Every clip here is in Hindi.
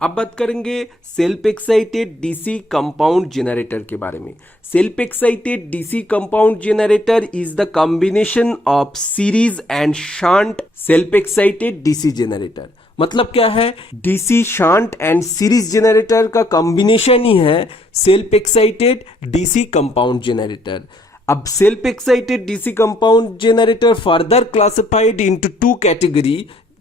अब बात करेंगे self excited DC compound generator के बारे में। Self excited DC compound generator is the combination of series and shunt self excited DC generator. मतलब क्या है, DC shunt and series generator का कॉम्बिनेशन ही है self excited DC compound generator. अब self excited DC compound generator further classified into two category.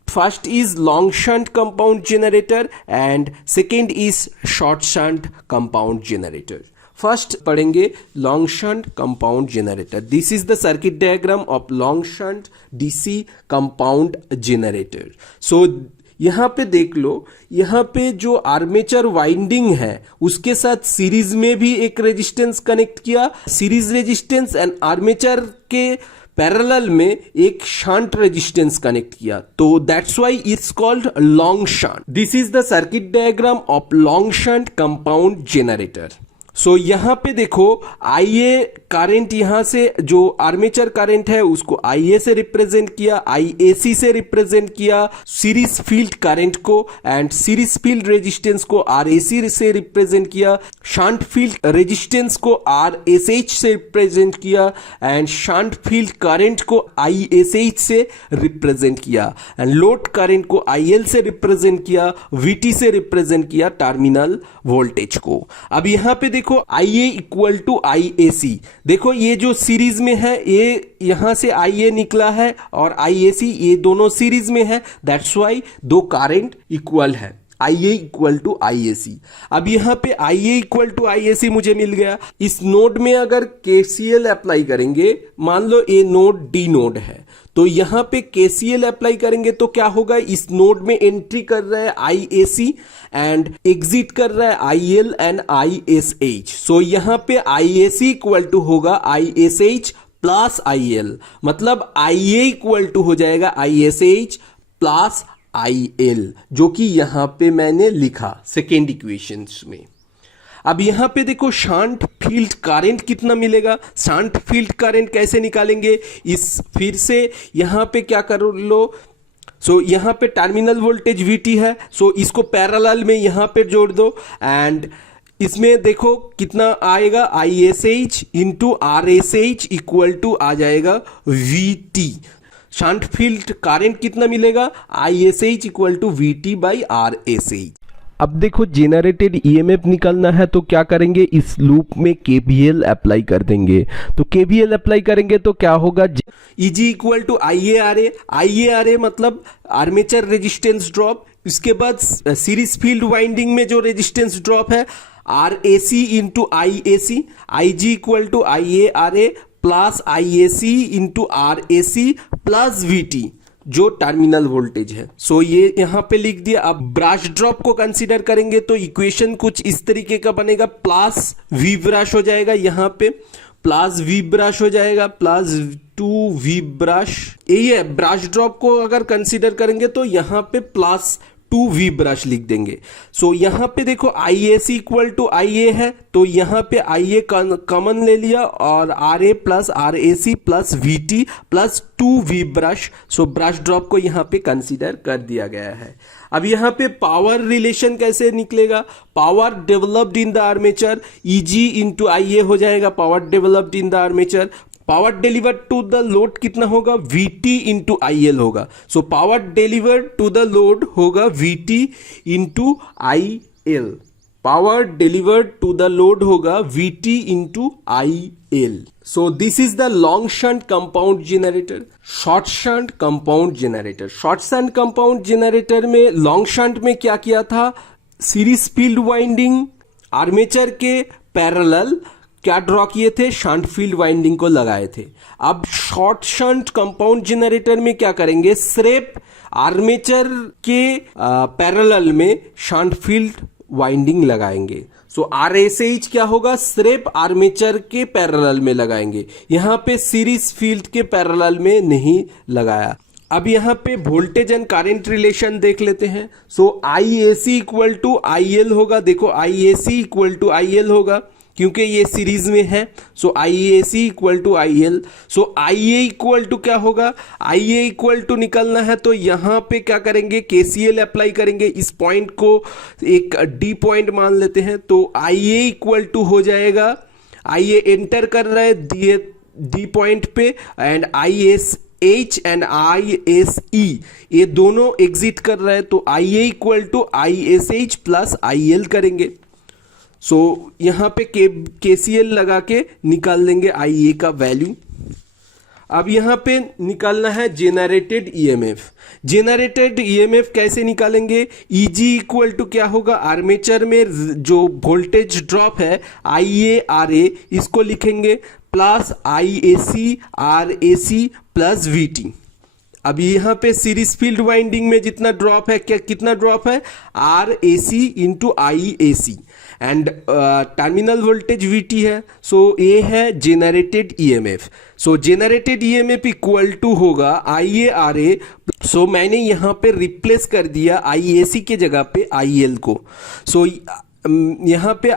First is long shunt compound generator and second is short shunt compound generator. First पढ़ेंगे long shunt compound generator. This is the circuit diagram of long shunt DC compound generator. So यहाँ पे देख लो, यहाँ पे जो आर्मेचर वाइंडिंग है उसके साथ सीरीज में भी एक रेजिस्टेंस कनेक्ट किया, सीरीज रेजिस्टेंस एंड आर्मेचर के पैरेलल में एक शंट रेजिस्टेंस कनेक्ट किया, तो that's why it's called long shunt. This is the circuit diagram of long shunt compound generator. So यहां पे देखो IA करंट, यहां से जो आर्मेचर करंट है उसको IA से रिप्रेजेंट किया, IAC से रिप्रेजेंट किया सीरीज फील्ड करंट को, एंड सीरीज फील्ड रेजिस्टेंस को RAC से रिप्रेजेंट किया, शंट फील्ड रेजिस्टेंस को RSH से रिप्रेजेंट किया, एंड शंट फील्ड करंट को ISH से रिप्रेजेंट किया, एंड लोड करंट को IL से रिप्रेजेंट किया, VT से रिप्रेजेंट किया टर्मिनल वोल्टेज को। अब यहां पे देखो IA इक्वल टू IAC, देखो ये जो सीरीज में है ये यहां से IA निकला है और IAC ये दोनों सीरीज में है, दैट्स व्हाई दो करंट इक्वल है, IA इक्वल टू IAC। अब यहां पे IA इक्वल टू IAC मुझे मिल गया। इस नोड में अगर KCL अप्लाई करेंगे, मान लो ये नोड D नोड है, तो यहां पे KCL अप्लाई करेंगे तो क्या होगा, इस नोड में एंट्री कर रहा है IAC एंड एग्जिट कर रहा है IL एंड ISH। सो यहां पे IAC इक्वल टू होगा ISH प्लस IL, मतलब IA इक्वल टू हो जाएगा ISH प्लस IL, जो कि यहां पे मैंने लिखा सेकेंड इक्वेशंस में। अब यहां पे देखो शंट फील्ड करंट कितना मिलेगा, शंट फील्ड करंट कैसे निकालेंगे, इस फिर से यहां पे क्या कर लो, सो यहां पे टर्मिनल वोल्टेज VT है, सो इसको पैरेलल में यहां पे जोड़ दो, एंड इसमें देखो कितना आएगा, ISH into RSH equal to आ जाएगा VT। शंट फील्ड करंट कितना मिलेगा, ISH equal to VT by RSH। अब देखो जेनरेटेड EMF निकालना है तो क्या करेंगे, इस लूप में KVL अप्लाई कर देंगे। तो KVL अप्लाई करेंगे तो क्या होगा, EG इक्वल टू IARA मतलब आर्मेचर रेजिस्टेंस ड्रॉप, इसके बाद सीरीज फील्ड वाइंडिंग में जो रेजिस्टेंस ड्रॉप है RAC into IAC, IG equal to IARA plus IAC into RAC plus VT जो टर्मिनल वोल्टेज है। सो ये यहां पे लिख दिया। अब ब्रश ड्रॉप को कंसीडर करेंगे तो इक्वेशन कुछ इस तरीके का बनेगा, प्लस V ब्रश हो जाएगा, यहां पे प्लस V ब्रश हो जाएगा, प्लस 2V ब्रश, यही है। ब्रश ड्रॉप को अगर कंसीडर करेंगे तो यहां पे प्लस 2V ब्रश लिख देंगे। सो यहां पे देखो IAC इक्वल टू IA है, तो यहां पे IA कॉमन ले लिया और RA plus RAC plus VT plus 2V brush. So brush drop को यहां पे कंसीडर कर दिया गया है। अब यहां पे पावर रिलेशन कैसे निकलेगा, power developed in the armature EG into IA हो जाएगा, power developed in the armature. Power delivered to the load कितना होगा, VT इंटू IL होगा। So power delivered to the load होगा VT into IL, power delivered to the load होगा VT into IL। So this is the long shunt compound generator. Short shunt compound generator, short shunt compound generator में लॉन्ग शंट में क्या किया था, सीरीज फील्ड वाइंडिंग आर्मेचर के पैरेलल क्या ड्रॉ किए थे, शंट फील्ड वाइंडिंग को लगाए थे। अब शॉर्ट शंट कंपाउंड जनरेटर में क्या करेंगे, सिर्फ आर्मेचर के पैरेलल में शंट फील्ड वाइंडिंग लगाएंगे। सो RSH क्या होगा, सिर्फ आर्मेचर के पैरेलल में लगाएंगे, यहां पे सीरीज फील्ड के पैरेलल में नहीं लगाया। अब यहां पे वोल्टेज एंड करंट रिलेशन देख लेते हैं। सो IAC इक्वल टू IL होगा, देखो IAC इक्वल टू IL होगा, क्योंकि ये सीरीज में है। So IAC equal to IL। So IA equal to क्या होगा, IA इक्वल टू निकलना है तो यहाँ पे क्या करेंगे, KCL अप्लाई करेंगे। इस पॉइंट को एक D पॉइंट मान लेते हैं तो IA इक्वल टू हो जाएगा, IA एंटर कर रहा है D पॉइंट पे एंड ISH एंड ISE ये दोनों एग्जिट कर रहा है तो IA equal to ISH plus IL करेंगे। सो यहाँ पे KCL लगा के निकाल लेंगे IA का वैल्यू। अब यहाँ पे निकालना है जेनरेटेड EMF। जेनरेटेड EMF कैसे निकालेंगे, EG इक्वल टू क्या होगा, आर्मेचर में जो वोल्टेज ड्रॉप है IARA इसको लिखेंगे plus IAC RAC plus VT। अब यहाँ पे सीरीज फील्ड वाइंडिंग में जितना ड्रॉप है, कितना ड्रॉप है, RAC into IAC and terminal voltage VT है। सो ये है generated EMF। So generated EMF equal to होगा IARA। सो मैंने यहाँ पे रिप्लेस कर दिया IAC के जगह पे IL को। सो यहाँ पे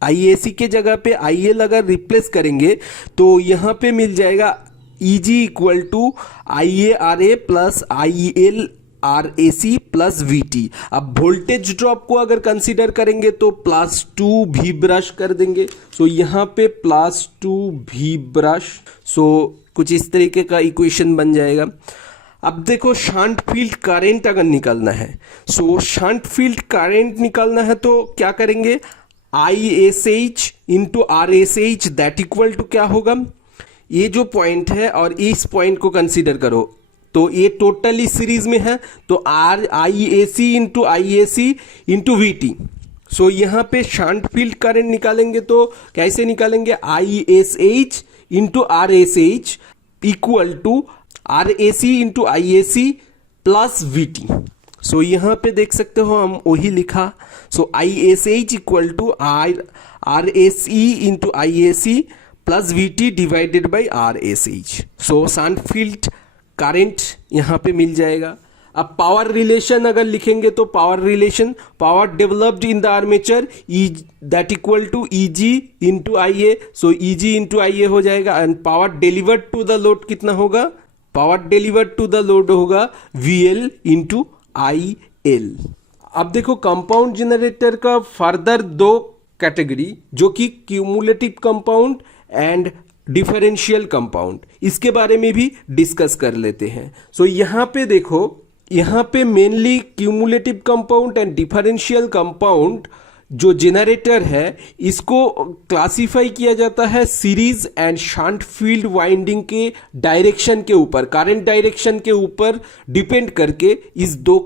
IAC के जगह पे IL अगर रिप्लेस करेंगे तो यहाँ पे मिल जाएगा EG equal to IARA plus IL RAC plus VT। अब वोल्टेज ड्रॉप को अगर कंसीडर करेंगे तो +2 V ब्रश कर देंगे। सो यहाँ पे +2 V ब्रश। सो कुछ इस तरीके का इक्वेशन बन जाएगा। अब देखो शंट फील्ड करंट अगर निकालना है, सो शंट फील्ड करंट निकालना है तो क्या करेंगे, ISH into RSH that equal to क्या होगा, ये जो पॉइंट है और इस पॉइंट को कंसीडर करो तो ये टोटली सीरीज में है तो IAC into IAC into VT। So यहाँ पे शंट फील्ड करंट निकालेंगे तो कैसे निकालेंगे, ISH into RSH equal to RAC into IAC plus VT। So यहाँ पे देख सकते हो हम वही लिखा। So ISH equal to RAC into IAC plus VT divided by RSH। So shunt field current यहाँ पे मिल जाएगा। अब पावर रिलेशन अगर लिखेंगे तो power relation, power developed in the armature that equal to EG into IA। So EG into IA हो जाएगा and power delivered to the load कितना होगा, power delivered to the load होगा VL इंटू IL। अब देखो कंपाउंड जनरेटर का फर्दर दो कैटेगरी जो कि cumulative compound and differential compound, इसके बारे में भी डिस्कस कर लेते हैं। सो यहाँ पे देखो, यहाँ पे mainly cumulative compound and differential compound जो जनरेटर है इसको क्लासिफाई किया जाता है series and shunt field winding के डायरेक्शन के ऊपर, करंट डायरेक्शन के ऊपर डिपेंड करके इस दो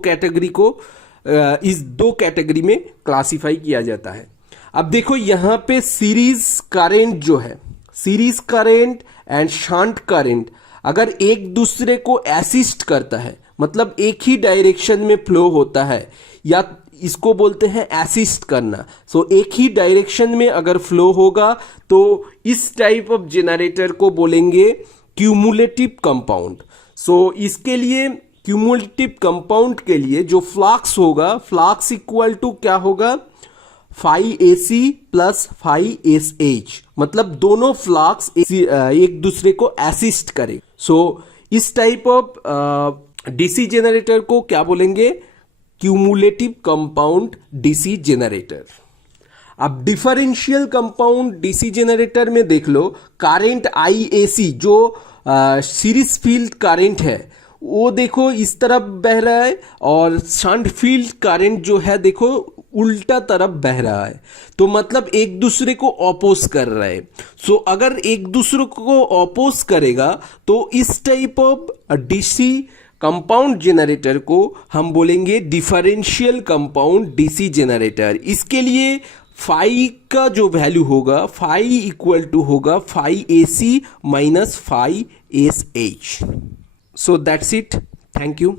कैटेगरी में क्लासिफाई किया जाता है। अब देखो यहाँ पे सीरीज करंट जो है, series current and shunt current अगर एक दूसरे को असिस्ट करता है, मतलब एक ही डायरेक्शन में फ्लो होता है, या इसको बोलते हैं असिस्ट करना। सो एक ही डायरेक्शन में अगर फ्लो होगा तो इस टाइप ऑफ जनरेटर को बोलेंगे क्यूमुलेटिव कंपाउंड। सो इसके लिए क्यूमुलेटिव कंपाउंड के लिए जो फ्लक्स होगा, फ्लक्स इक्वल टू क्या होगा, phi AC plus phi SH, मतलब दोनों फ्लक्स एक दूसरे को असिस्ट करे। सो इस टाइप ऑफ DC जनरेटर को क्या बोलेंगे, क्यूमुलेटिव कंपाउंड DC जनरेटर। अब डिफरेंशियल कंपाउंड DC जनरेटर में देख लो, करंट IAC जो सीरीज फील्ड करंट है वो देखो इस तरफ बह रहा है और शंट फील्ड करंट जो है देखो उल्टा तरफ बह रहा है, तो मतलब एक दूसरे को अपोज कर रहा है। सो अगर एक दूसरे को अपोज करेगा तो इस type of DC compound generator को हम बोलेंगे डिफरेंशियल कंपाउंड DC जनरेटर। इसके लिए phi का जो वैल्यू होगा, phi इक्वल टू होगा phi AC minus phi SH। So that's it. Thank you.